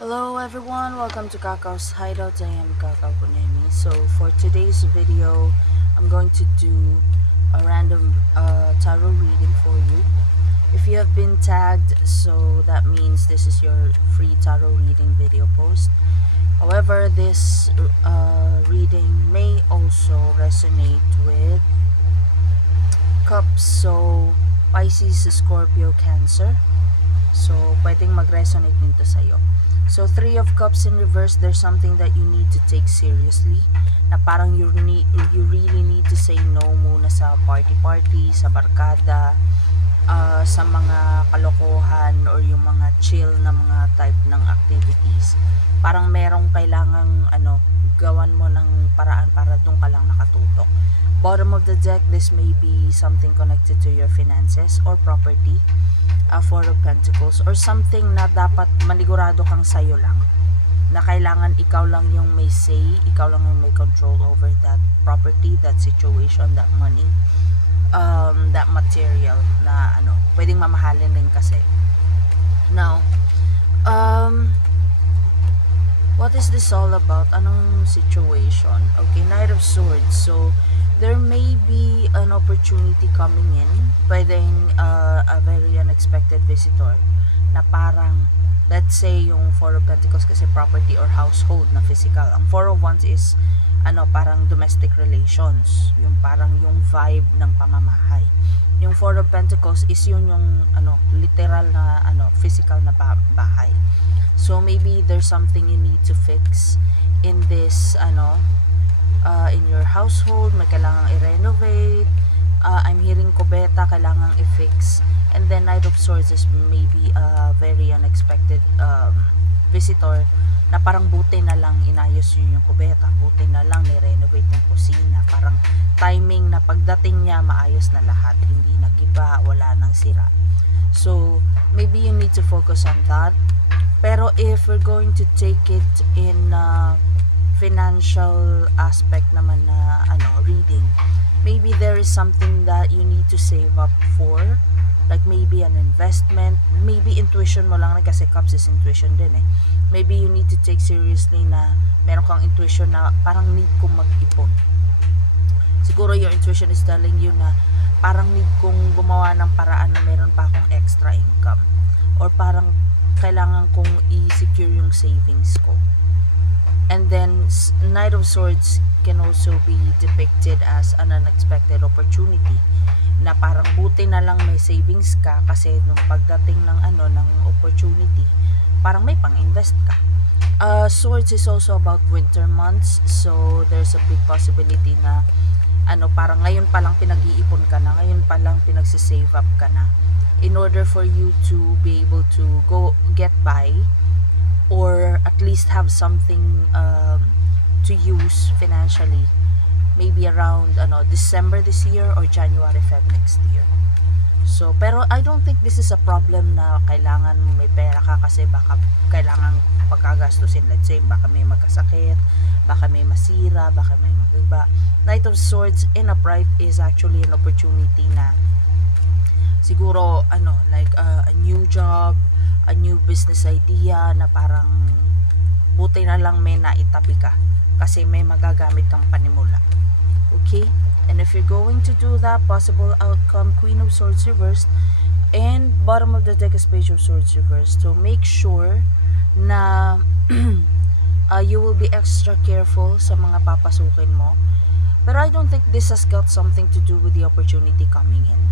Hello everyone, welcome to Kakao's Hideout. I am Kakao Kunemi. So for today's video, I'm going to do a random tarot reading for you. If you have been tagged, so that means this is your free tarot reading video post. However, this reading may also resonate with Cups, so Pisces, Scorpio, Cancer. So, pwedeng mag-resonate nito sa'yo. So, Three of Cups in reverse, there's something that you need to take seriously. Na parang you really need to say no muna sa party-party, sa barkada, sa mga kalokohan or yung mga chill na mga type ng activities. Parang merong kailangang gawan mo ng paraan para doon ka lang nakatutok. Bottom of the deck, this may be something connected to your finances or property. Four of Pentacles, or something na dapat manigurado kang sayo lang, na kailangan ikaw lang yung may say, ikaw lang yung may control over that property, that situation, that money, that material na pwedeng mamahalin din kasi. Now, what is this all about? Anong situation? Okay, Knight of Swords. So there may be an opportunity coming in. Pwedeng a very unexpected visitor na parang, let's say, yung Four of Pentacles kasi property or household na physical. Ang Four of Wands is parang domestic relations. Yung parang yung vibe ng pamamahay. Yung Four of Pentacles is yung literal na physical na bahay. So maybe there's something you need to fix in this in your household, may kailangang i-renovate. I'm hearing kubeta, kailangang i-fix. And then Knight of Swords is maybe a very unexpected visitor na parang buti na lang inayos yun yung kubeta, buti na lang ni-renovate yung kusina. Parang timing na pagdating niya, maayos na lahat. Hindi nagiba, wala nang sira. So, maybe you need to focus on that. Pero if we're going to take it in financial aspect naman na reading, maybe there is something that you need to save up for, like maybe an investment, maybe intuition mo lang kasi Cups is intuition din eh. Maybe you need to take seriously na meron kang intuition na parang need kong mag-ipon. Siguro your intuition is telling you na parang need kong gumawa ng paraan na meron pa akong extra income, or parang kailangan kong i-secure yung savings ko. And then Knight of Swords can also be depicted as an unexpected opportunity, na parang buti na lang may savings ka kasi nung pagdating ng ng opportunity, parang may pang-invest ka. Swords is also about winter months, so there's a big possibility na parang ngayon pa lang pinag-iipon ka na, ngayon pa lang pinag-save up ka na in order for you to be able to go get by, or at least have something to use financially, maybe around December this year or January, Feb next year. So, pero I don't think this is a problem na kailangan may pera ka kasi baka kailangan pagkagastusin. Let's say, baka may magkasakit, baka may masira, baka may magiba. Knight of Swords in upright is actually an opportunity na siguro like a new job, a new business idea na parang buti na lang may naitabi ka kasi may magagamit kang panimula. Okay? And if you're going to do that, possible outcome, Queen of Swords reversed, and bottom of the deck is Page of Swords reversed. So make sure na you will be extra careful sa mga papasukin mo. Pero I don't think this has got something to do with the opportunity coming in.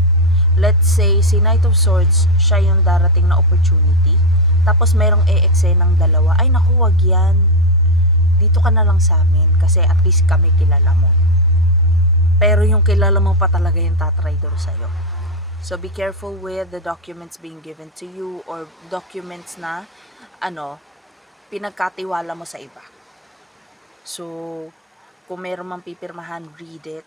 Let's say, si Knight of Swords, siya yung darating na opportunity. Tapos merong ng dalawa. Ay naku, wag yan. Dito ka na lang sa amin kasi at least kami kilala mo. Pero yung kilala mo pa talaga yung tatraidor sa'yo. So be careful with the documents being given to you, or documents na pinagkatiwala mo sa iba. So kung meron mang pipirmahan, read it,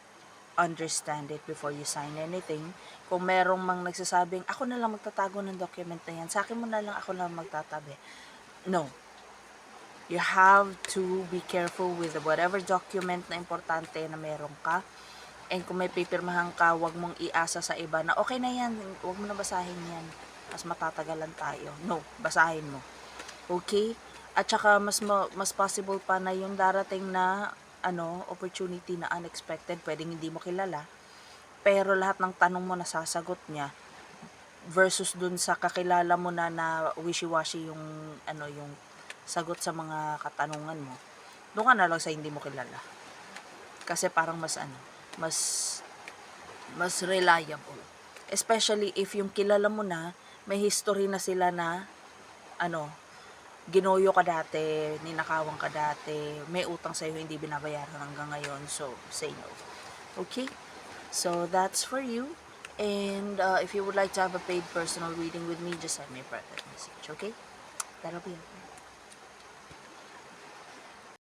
understand it before you sign anything. Kung merong mang nagsasabing, ako na lang magtatago ng document na yan, sa akin mo na lang, ako lang magtatabi. No. You have to be careful with whatever document na importante na meron ka. And kung may pipirmahan ka, wag mong iasa sa iba na okay na yan, wag mo na basahin yan, mas matatagalan tayo. No, basahin mo. Okay? At saka mas possible pa na yung darating na opportunity na unexpected, pwedeng hindi mo kilala, pero lahat ng tanong mo nasasagot niya versus dun sa kakilala mo na wishy-washy yung yung sagot sa mga katanungan mo. Doon ka na lang sa hindi mo kilala. Kasi parang mas mas reliable. Especially if yung kilala mo na, may history na sila na ginoyo ka dati, ninakawan ka dati, may utang sa'yo hindi binabayaran hanggang ngayon, so say no. Okay? So that's for you. And if you would like to have a paid personal reading with me, just send me a private message, okay? That'll be it.